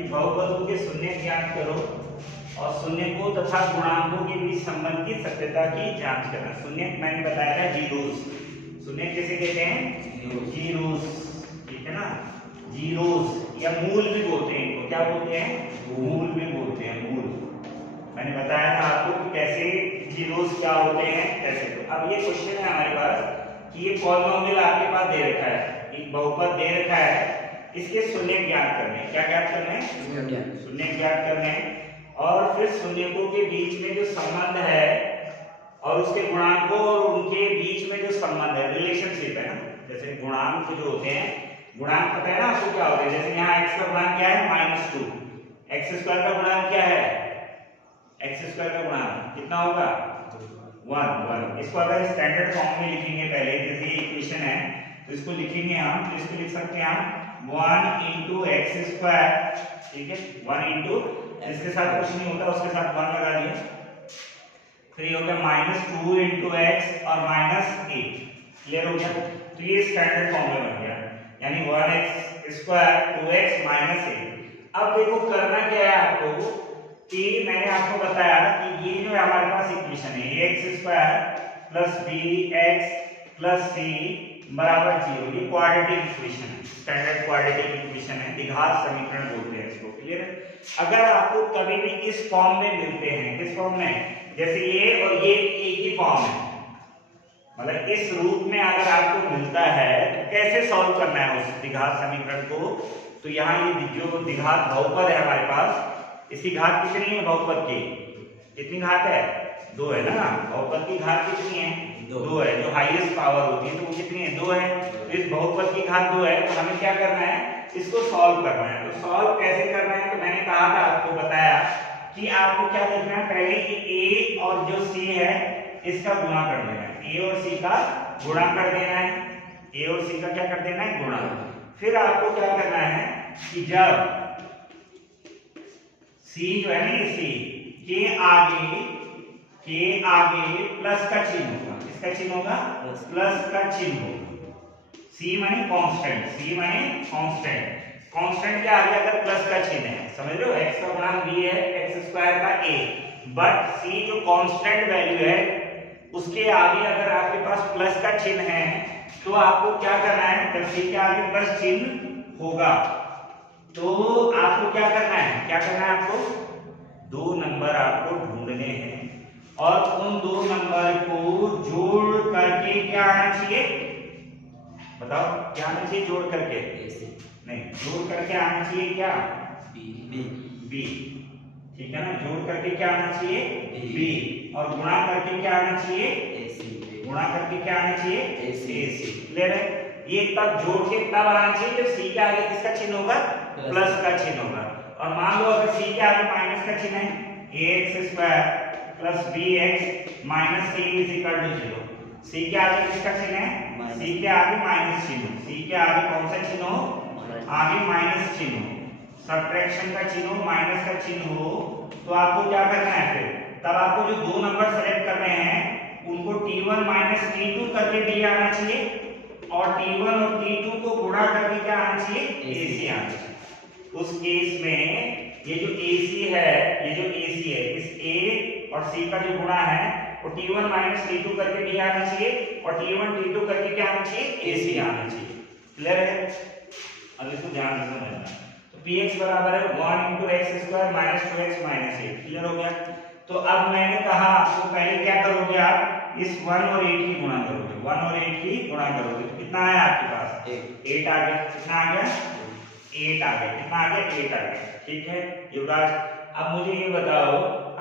कि बहुपदों के शून्य ज्ञात करो और शून्यकों तथा गुणांकों के बीच संबंध की सत्यता की जांच करना। शून्य मैंने बताया था जीरोस, शून्य किसे कहते हैं? जीरोस, ठीक है ना, जीरोस या मूल भी बोलते हैं इनको। क्या बोलते हैं? मूल भी बोलते हैं, मूल। मैंने बताया था आपको कि कैसे जीरोस क्या होते हैं कैसे। तो अब ये क्वेश्चन है हमारे पास कि ये पॉलिनोमियल आपके पास दे रखा है, एक बहुपद दे रखा है, इसके शून्य ज्ञात करने। क्या ज्ञात करने हैं? शून्य ज्ञात करने। और फिर शून्यकों के बीच में जो संबंध है और उसके गुणांकों और उनके बीच में जो संबंध है, रिलेशनशिप है ना, जैसे गुणांक जो होते हैं, गुणांक पता है ना आपको क्या होते हैं? जैसे यहाँ x का गुणांक क्या है? -2। x स्क्वायर का गुणांक क्या है? x स्क्वायर का गुणांक कितना होगा? 1। इसको अगर स्टैंडर्ड फॉर्म में लिखेंगे पहले, जैसे ये इक्वेशन है तो इसको लिखेंगे हम, तो इसको लिख सकते हैं हम 1 into x², ठीक है, 1 into, इसके साथ कुछ नहीं होता, उसके साथ 1 लगा दिया, फिर ये हो गया -2 into x और -8। क्लियर हो गया? तो ये स्टैंडर्ड फॉर्म में बन गया, यानी 1x² 2x -8। अब देखो करना क्या है आपको कि मैंने आपको बताया कि ये जो है हमारे पास इक्वेशन है, ये x² + bx + c बराबर 0, ये क्वाड्रेटिक इक्वेशन है, स्टैंडर्ड क्वाड्रेटिक इक्वेशन है, द्विघात समीकरण बोलते हैं इसको। क्लियर है? अगर आपको कभी भी इस फॉर्म में मिलते हैं, किस फॉर्म में? जैसे ये और ये एक ही फॉर्म है, मतलब इस रूप में अगर आपको मिलता है तो कैसे सॉल्व करना है उस द्विघात समीकरण को? तो यहाँ ये जो द्विघात बहुपद है हमारे पास, इसकी घात कितनी है बहुपद की? कितनी घात है? 2 है ना। बहुपद की घात कितनी है? 2 है। जो हाईएस्ट पावर होती है तो वो कितनी है? 2 है। तो इस बहुपद की घात 2 है, तो हमें क्या करना है? इसको सॉल्व करना है। तो सॉल्व कैसे करना है? तो मैंने कहा था, आपको बताया कि आपको क्या देखना है, पहले कि a और जो c है इसका गुणा कर देना है, a और c का गुणा कर देना है, a और c का क्या कर देना है? गुणा। फिर आपको क्या करना है कि जब c जो है ना, c के आगे प्लस का चिन्ह होगा, किसका चिन्ह होगा? प्लस का चिन्ह होगा। c माने कांस्टेंट, c माने कांस्टेंट, कांस्टेंट के आगे अगर प्लस का चिन्ह है, समझ रहे हो, x का गुणांक b है, x² का a, बट c जो कांस्टेंट वैल्यू है उसके आगे अगर आपके पास प्लस का चिन्ह है तो आपको क्या करना है? जब c के आगे प्लस चिन्ह होगा तो आपको क्या करना है? क्या करना है आपको? 2 नंबर आपको ढूंढने हैं और उन 2 नंबर को जोड़ करके क्या आना चाहिए? बताओ क्या आना चाहिए? जोड़ करके नहीं, जोड़ करके आना चाहिए क्या? b, ठीक है ना, जोड़ करके क्या आना चाहिए? b, और गुणा करके क्या आना चाहिए? गुणा करके क्या आना चाहिए? ac। क्लियर है? ये तब जोड़ के तब आना चाहिए जब c के आगे किसका चिन्ह होगा? प्लस का चिन्ह होगा। और मान लो अगर c के आगे माइनस का चिन्ह है, ax² + bx - c = 0। c के आगे किसका चिन्ह है? c के आगे माइनस चिन्ह, c के आगे कौन सा चिन्ह हो? आगे माइनस चिन्ह हो, सब्ट्रैक्शन का चिन्ह हो, माइनस का चिन्ह हो, तो आपको क्या करना है? फिर तब आपको जो 2 नंबर सेलेक्ट करने हैं उनको t1 - t2 करके d आना चाहिए और t1 और t2 को गुणा करके क्या आना चाहिए? ac आना चाहिए। उस केस में ये जो ac है, ये जो ac है, इस a और c का जो गुणा है वो t1 - t2 करके d आना चाहिए और t1 t2 करके क्या आना चाहिए? ac आना चाहिए। क्लियर है? अब इसको ध्यान से समझना। तो px बराबर है 1 into x² - 2x - 8। क्लियर हो गया? तो अब मैंने कहा आपको पहले क्या करोगे आप? इस 1 और 8 की गुणा करोगे, 1 और 8 की गुणा करोगे तो कितना आया आपके पास? 8 आ गया। कितना आ गया? 8 आ गया। कितना आ गया? 8 आ गया। ठीक है युवराज, अब मुझे ये बताओ,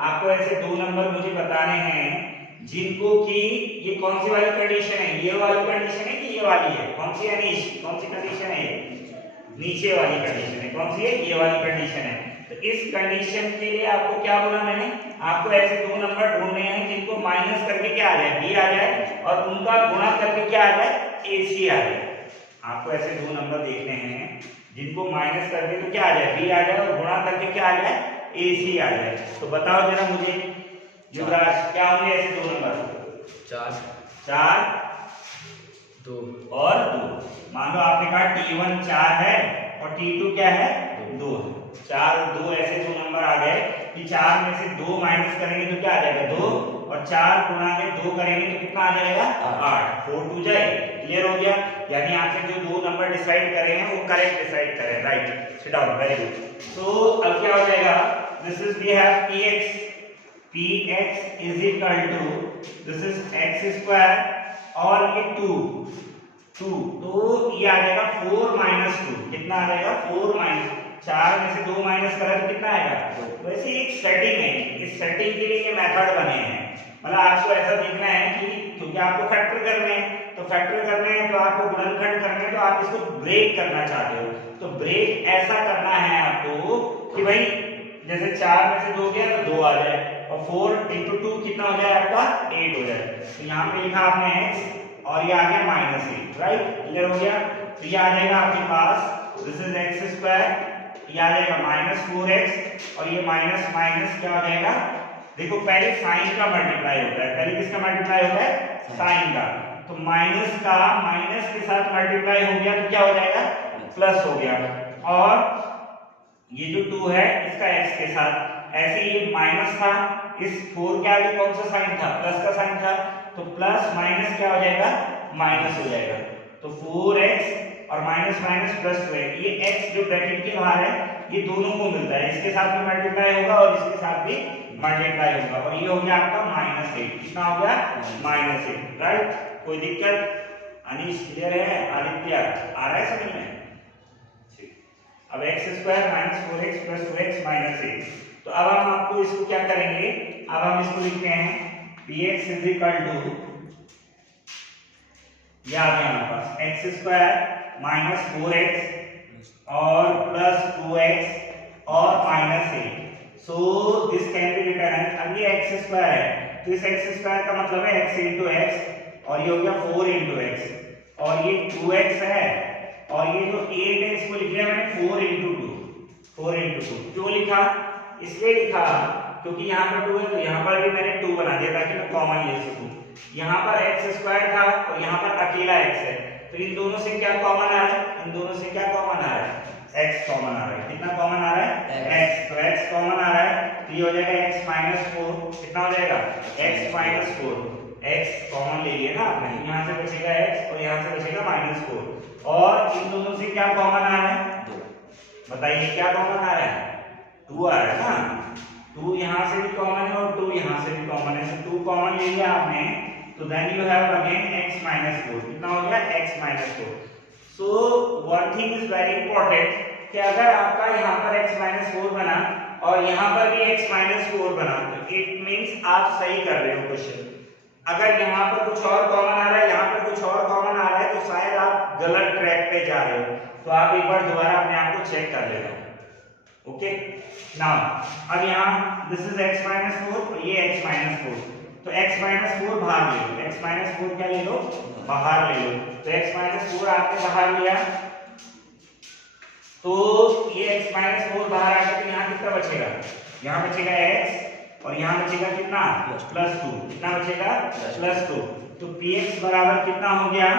आपको ऐसे 2 नंबर मुझे बताने हैं जिनको कि ये कौन सी वाली कंडीशन है? ये वाली कंडीशन है कि ये वाली है? कौन सी अनीश? कौन सी कंडीशन है? नीचे वाली कंडीशन है। कौन सी है? ये वाली कंडीशन है। तो इस कंडीशन के लिए आपको क्या बोला मैंने? आपको ऐसे 2 नंबर ढूंढने हैं जिनको माइनस करके क्या आ जाए? b आ जाए और उनका गुणा करके क्या आ जाए? ac आ जाए। आपको ऐसे 2 नंबर देखने हैं जिनको माइनस कर दे तो क्या आ जाए? b आ जाए और गुणा करके क्या आ जाए? ac आ जाए। तो बताओ जरा मुझे युवराज, क्या होंगे ऐसे 2 नंबर? 4 2 और 2। मान लो आपने कहा t1 4 है और t2 क्या है? 2 है। 4 4 में से 2 माइनस करेंगे तो क्या आ जाएगा 2, और 4 गुणा में 2 करेंगे तो कितना आ जाएगा 8, 4 2 जाए। क्लियर हो गया? यानी आपने जो दो नंबर डिसाइड करे हैं वो करेक्ट डिसाइड करे, right. Sit down, very good. So अब क्या हो जाएगा, this is we have px is equal to this is x square और ये 2 तो ये आ जाएगा 4 माइनस 2, कितना आ जाएगा 4 माइनस 4 में से 2 माइनस करा तो कितना आएगा। वैसे एक सेटिंग है, इस सेटिंग के लिए ये मेथड बने हैं, मतलब आपको ऐसा देखना है कि क्योंकि आपको फैक्टर करने हैं, तो फैक्टर करने हैं तो आपको गुणनखंड करने हैं, तो आप इसको ब्रेक करना चाहते हो, तो ब्रेक ऐसा करना है आपको कि भाई जैसे 4 में से 2 गया तो 2 आ जाए, और 4 इंटू 2 कितना हो जाए आपका 8 हो जाए। तो यहाँ पे लिखा आपने x और ये आ गया -8, राइट। क्लियर हो गया? तो ये आ जाएगा आपके पास दिस इज x स्क्वायर, ये आ जाएगा -4x और ये माइनस माइनस क्या हो जाएगा, देखो पहले साइन का मल्टीप्लाई होता है, पहले किसका मल्टीप्लाई होता है साइन का, तो माइनस का माइनस के साथ मल्टीप्लाई हो गया तो क्या हो जाएगा प्लस हो गया, और ये जो 2 है इसका x के साथ, ऐसे ये माइनस था, इस 4 के आगे कौन सा साइन था प्लस का साइन था, तो प्लस माइनस क्या हो जाएगा माइनस हो जाएगा, तो 4x और माइनस माइनस प्लस 2x, ये x जो ब्रैकेट के बाहर है ये दोनों को मिलता है, इसके साथ भी मल्टीप्लाई होगा और इसके साथ भी मल्टीप्लाई होगा, और ये हो गया आपका -8, कितना हो गया -8, राइट। कोई दिक्कत? अनीश क्लियर है? आदित्य आ रहा है समझ में? अब x square -4x plus 2x -8, तो अब हम आपको इसको क्या करेंगे, अब हम इसको लिखते हैं px इज इक्वल टू, ये आ गया हमारे पास x स्क्वायर -4x और प्लस 2x और -8, so this can be written, अब ये x स्क्वायर है तो इस x स्क्वायर का मतलब है x इंटू x, और ये हो गया 4 इंटू x, और ये 2x है, और ये जो 8 है इसको लिख लिया मैंने 4 इंटू 2, क्यों लिखा, इसलिए लिखा क्योंकि यहाँ पर 2 है तो यहाँ पर भी मैंने 2 बना दिया ताकि मैं कॉमन ले सकूं, यहाँ पर x स्क्वायर था और यहाँ पर अकेला x है, तो इन दोनों से क्या कॉमन आ रहा है, इन दोनों से क्या कॉमन आ रहा है, x कॉमन आ रहा है, कितना कॉमन आ रहा है x, तो x कॉमन आ रहा है तो ये हो जाएगा x -4, कितना हो जाएगा x -4, x कॉमन ले लिया ना आपने, यहाँ से बचेगा x और यहाँ से बचेगा -4, और इन दोनों से क्या कॉमन आ रहा है, बताइए क्या कॉमन आ रहा है, 2 आ रहा है ना, 2 यहाँ से भी कॉमन है और 2 यहाँ से भी कॉमन है, तो 2 कॉमन ले लिया आपने, तो then you have again x -4, कितना हो गया x -4। So one thing is very important कि अगर आपका यहाँ पर x -4 बना और यहाँ पर भी x -4 बना, तो इट मींस आप सही कर रहे हो क्वेश्चन। अगर यहाँ पर कुछ और कॉमन आ रहा है, यहाँ पर कुछ और कॉमन आ रहा है, तो शायद आप गलत ट्रैक पे जा रहे हो, तो आप एक बार दोबारा अपने आप को चेक कर लेना। ओके, नाउ अब यहाँ दिस इज x -4 और ये x -4, तो x -4 बाहर ले लो, x -4 क्या ले लो बाहर ले लो, तो x -4 आपने बाहर लिया, तो ये x -4 बाहर आ गया, तो यहाँ कितना बचेगा, यहाँ बचेगा x और यहाँ बचेगा कितना +2, कितना बचेगा +2, तो px बराबर कितना हो गया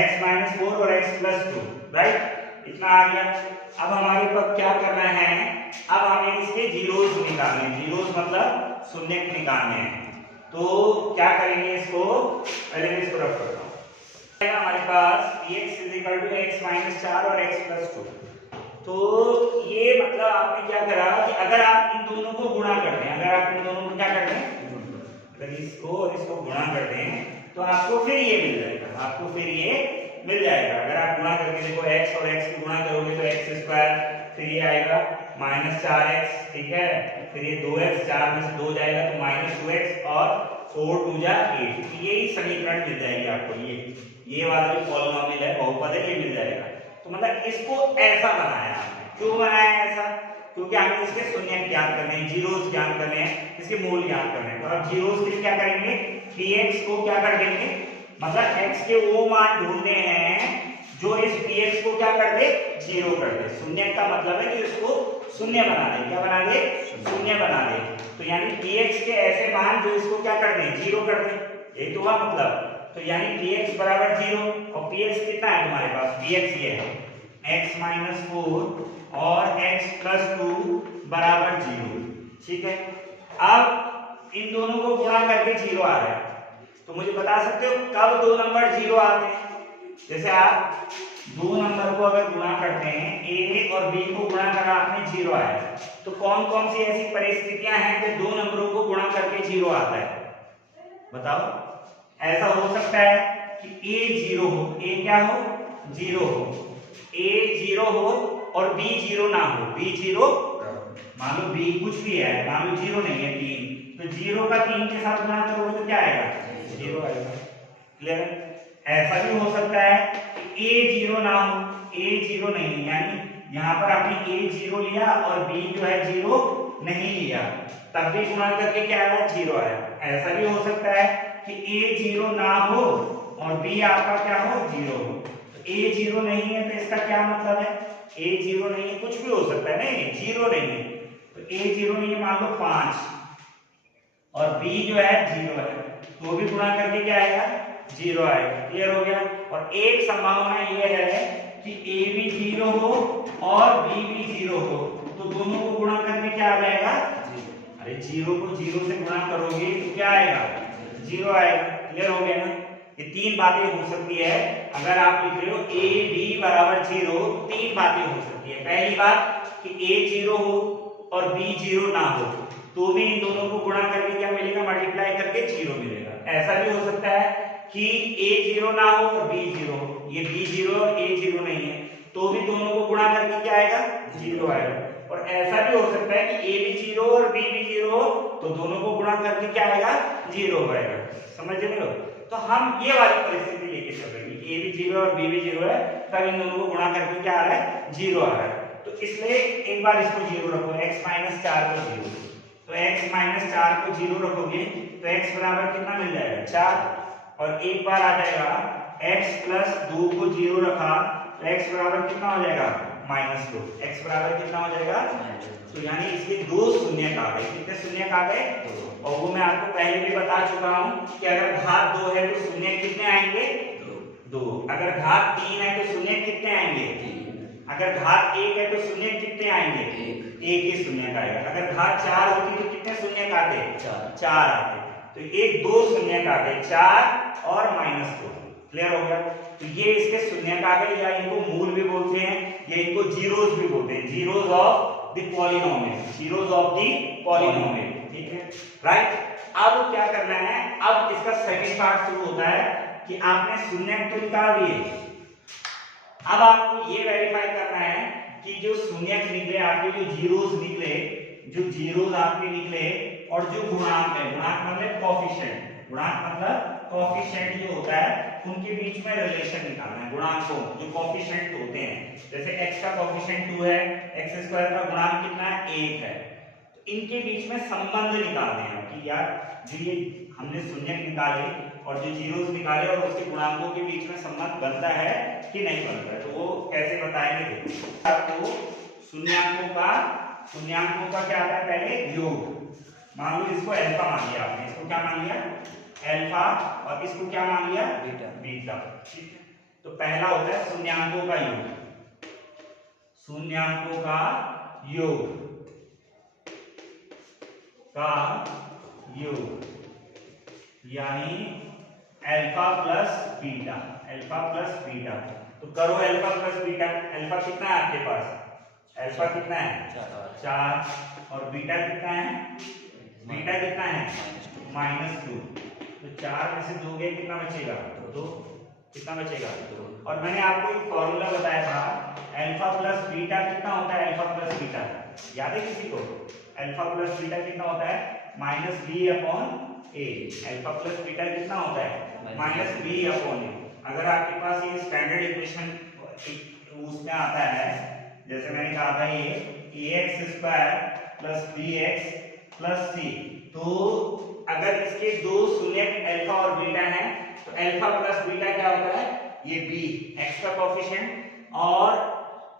x -4 और x +2, राइट, इतना आ गया। अब हमारे पास क्या करना है, अब हमें इसके जीरोस निकालने हैं, जीरोस मतलब शून्य निकालने हैं, तो क्या करेंगे, इसको पहले मैं इसको रख करता हूँ, हमारे पास px = x - 4 और x +2, तो ये मतलब आपने क्या करा कि अगर आप इन दोनों को गुणा करते हैं, अगर आप इन दोनों को क्या करते हैं, अगर इसको और इसको गुणा करते हैं तो आपको फिर ये मिल जाएगा, आपको फिर ये मिल जाएगा। अगर आप गुणा करके देखो x और x की गुणा करोगे तो x स्क्वायर, फिर ये आएगा -4x, ठीक है, फिर ये 2x, 4 में से 2 जाएगा तो -2x और 4 2 जा 8, यही समीकरण मिल जाएगी आपको, ये वाला जो पॉलिनोमियल है बहुपद है ये मिल जाएगा। तो मतलब इसको ऐसा बनाया आपने, क्यों बनाया ऐसा, क्योंकि हमें इसके शून्य ज्ञात करने हैं, जीरोस ज्ञात करने हैं, इसके मूल ज्ञात करने हैं, तो अब जीरोस के लिए क्या करेंगे, px को क्या कर देंगे, मतलब x के वो मान ढूंढने हैं जो इस px को क्या कर दे, 0 कर दे। शून्य का मतलब है कि इसको शून्य बना दे, क्या बना दे, शून्य बना दे, तो यानी px के ऐसे मान जो इसको क्या कर दे, 0 कर दे, यही तो हुआ मतलब, तो यानी px बराबर 0, और px कितना है तुम्हारे पास, px ये है x -4 और x +2 बराबर 0, ठीक है। अब इन दोनों को गुणा करके 0 आ रहा है, तो मुझे बता सकते हो कब दो नंबर 0 आते हैं? जैसे आप दो नंबर को अगर गुणा करते हैं, ए और बी को गुणा करा आपने 0 आया, तो कौन कौन सी ऐसी परिस्थितियां हैं कि दो नंबरों को गुणा करके 0 आता है? बताओ। ऐसा हो सकता है कि a 0 हो, a क्या हो? 0 हो, a 0 हो और b 0 ना हो, b 0, मान लो b कुछ भी है, मान लो 0 नहीं है 3, तो 0 का 3 के साथ गुणा करोगे तो क्या आएगा? 0 आएगा। क्लियर है? ऐसा भी हो सकता है कि a 0 ना हो, a 0 नहीं है, यानी यहाँ पर आपने a 0 लिया और b जो है 0 नहीं लिया, तब भी गुणा करके क्या आया? 0 आया। ऐसा भी हो सकता है कि a 0 ना हो और b आपका क्या हो? 0 हो। तो a 0 नहीं है तो इसका क्या मतलब है? a 0 नहीं है, कुछ भी हो सकता है, नहीं 0 नहीं है, तो a 0 नहीं है, मान लो 5 और b जो है 0 है, तो भी गुणा करके क्या आएगा? 0 आएगा। क्लियर हो गया? और एक संभावना ये है कि a भी 0 हो और b भी 0 हो, तो दोनों को गुणा करके क्या आ जाएगा? अरे 0 को 0 से गुणा करोगे तो क्या आएगा? 0 आएगा। क्लियर हो गया ना? ये तीन बातें हो सकती है। अगर आप लिख रहे हो a b बराबर 0, तो तीन बातें हो सकती है। पहली बात कि a 0 हो और b 0 ना हो, तो भी इन दोनों को गुणा करके क्या मिलेगा? मल्टीप्लाई करके 0 मिलेगा। ऐसा भी हो सकता है कि a 0 ना हो और b 0 हो, ये b 0 और a 0 नहीं है, तो भी दोनों को गुणा करके क्या आएगा? 0 आएगा। और ऐसा भी हो सकता है कि a भी 0 और b भी 0 हो, तो दोनों को गुणा करके क्या आएगा? 0 आएगा। समझ रहे हो? तो हम ये वाली परिस्थिति लेके चल रहे हैं, a भी 0 और b भी 0 है, तब इन दोनों को गुणा करके क्या आ रहा है? 0 आ रहा है। तो इसलिए एक बार इसको 0 रखो, x - 4 को 0, तो x - 4 को 0 रखोगे तो x बराबर कितना मिल जाएगा? 4, और एक बार आ जाएगा x + 2 को 0 रखा तो x बराबर कितना हो जाएगा? -2। x बराबर कितना हो जाएगा? तो यानी इसके दो शून्य आ गए। कितने शून्य आ गए? और वो मैं आपको पहले भी बता चुका हूं कि अगर घात 2 है तो शून्य कितने आएंगे? 2। अगर घात 3 है तो शून्य कितने आएंगे? 3। अगर घात 1 है तो शून्य कितने आएंगे? 1 ही शून्य का आएगा। अगर घात 4 होती तो कितने शून्य का आते? 4 आते। तो एक दो शून्य का आते, 4 और -2। क्लियर हो गया? तो ये इसके शून्य का गए, या इनको मूल भी बोलते हैं, या इनको जीरोस भी बोलते हैं, zeros of the polynomial, zeros of the polynomial. ठीक है, राइट? अब क्या करना है? अब इसका सेकंड पार्ट शुरू होता है कि आपने शून्य तो निकाल दिए, अब आपको ये वेरीफाई करना है कि जो शून्य निकले आपके, जो जीरोस निकले, जो जीरोस आपके निकले, और जो गुणांक है, गुणांक मतलब कोएफिशिएंट, गुणांक मतलब कोएफिशिएंट जो होता है, उनके बीच में रिलेशन निकालना है। गुणांकों जो कोएफिशिएंट होते हैं, जैसे x का कोएफिशिएंट 2 है, x² का गुणांक कितना है? 1 है, तो इनके बीच में संबंध निकालने हैं कि यार जो ये हमने शून्य निकाले और जो जीरोस निकाले और उसके गुणांकों के बीच में संबंध बनता है कि नहीं बनता है, तो वो कैसे बताएंगे? देखो, आपको शून्यांकों का क्या आता है? पहले योग। मान लो इसको अल्फा मान लिया आपने, इसको क्या मान लिया? अल्फा, और इसको क्या मान लिया? बीटा। ठीक है, तो पहला होता है शून्यांकों का योग, शून्यांकों का योग, यानी alpha plus beta, alpha plus beta. तो करो अल्फा प्लस बीटा। अल्फा कितना है आपके पास? अल्फा कितना है? 4, और बीटा कितना है? बीटा कितना है? -2। तो 4 में से 2 गए, कितना बचेगा? 2। कितना बचेगा? 2। और मैंने आपको एक फॉर्मूला बताया था, अल्फा प्लस बीटा कितना होता है? अल्फा प्लस बीटा याद है किसी को? अल्फा प्लस बीटा कितना होता है? -b/a। अल्फा प्लस बीटा कितना होता है? -b/a। अगर आपके पास ये स्टैंडर्ड इक्वेशन उसमें आता है, जैसे मैंने कहा था ये ax² + bx + c, तो अगर इसके दो शून्य अल्फा और बीटा हैं, तो अल्फा प्लस बीटा क्या होता है? ये b, x का कोएफिशिएंट, और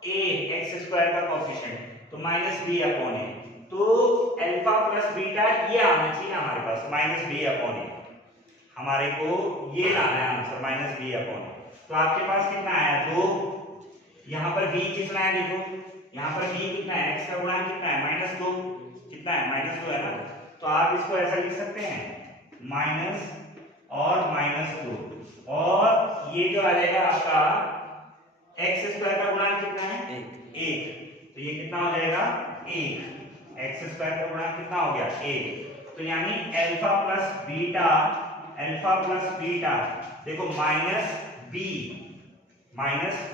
a, x² का कोएफिशिएंट, तो -b/a। तो अल्फा प्लस बीटा ये आना चाहिए हमारे पास, -b/a। हमारे को ये लाना है आंसर, -b/a। तो आपके पास कितना आया? 2। यहाँ पर b कितना है? देखो यहाँ पर b कितना है? x का गुणांक कितना है? -2। कितना है -2 है ना, तो आप इसको ऐसा लिख सकते हैं माइनस और -2, और ये जो आ जाएगा आपका x स्क्वायर का गुणांक कितना है 1, तो ये कितना हो जाएगा 1, x स्क्वायर का गुणांक कितना हो गया 1, तो यानी अल्फा प्लस बीटा देखो माइनस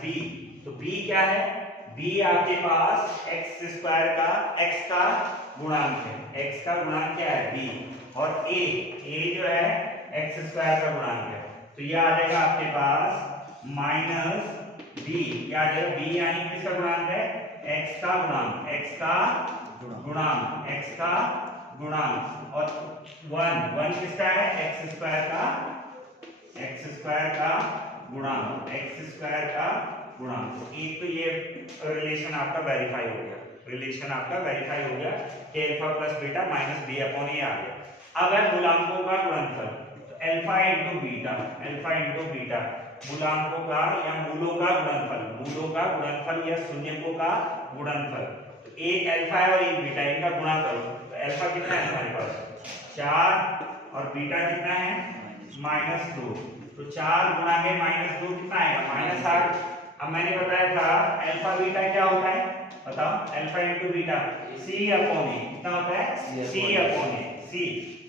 b, तो b क्या है, b आपके पास x स्क्वायर का x का गुणांक है, x का गुणांक क्या है b, और a जो है x स्क्वायर का गुणांक है, तो ये आ जाएगा आपके पास माइनस b, क्या आ जाएगा b यानी किसका गुणांक है x का गुणांक, x का गुणांक, और 1 किसका है x स्क्वायर का गुणांक, एक तो ये रिलेशन आपका वेरीफाई हो गया, कि alpha plus beta minus B upon A आ गया। अब है मूलांकों का गुणनफल, तो अल्फा इंटू बीटा मूलांकों का या मूलों का गुणनफल या शून्यकों का गुणनफल, तो एक अल्फा है और एक बीटा, इनका गुणा करो, तो अल्फा कितना है हमारे पास 4 और बीटा कितना है -2, तो 4 गुणा के -2 कितना आएगा -8। अब मैंने बताया था अल्फा बीटा क्या होता है, बताओ, alpha into beta c upon A, कितना होता है c अपॉन ए,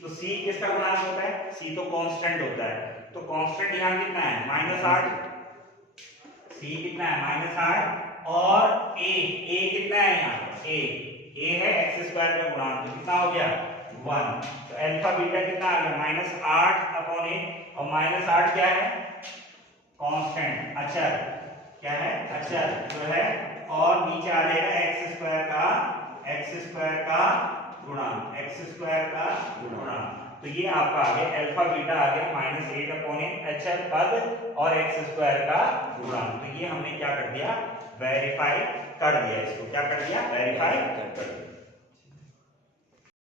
तो c किसका गुणांक होता है, c तो कांस्टेंट होता है, तो कांस्टेंट यहाँ कितना है -8, c कितना है -8, और a कितना है यहाँ a है x स्क्वायर का गुणांक, तो कितना हो गया 1, तो अल्फा बीटा कितना आ गया -8 अपॉन a, और -8 क्या है कांस्टेंट, अचर, क्या है अचर जो है, और नीचे आ जाएगा x स्क्वायर का गुणांक, तो ये आपका आ गया अल्फा बीटा आ गया -8 अपॉन ए, अचर पद और x स्क्वायर का गुणांक, तो ये हमने क्या कर दिया वेरीफाई कर दिया, इसको क्या कर दिया वेरीफाई कर दिया।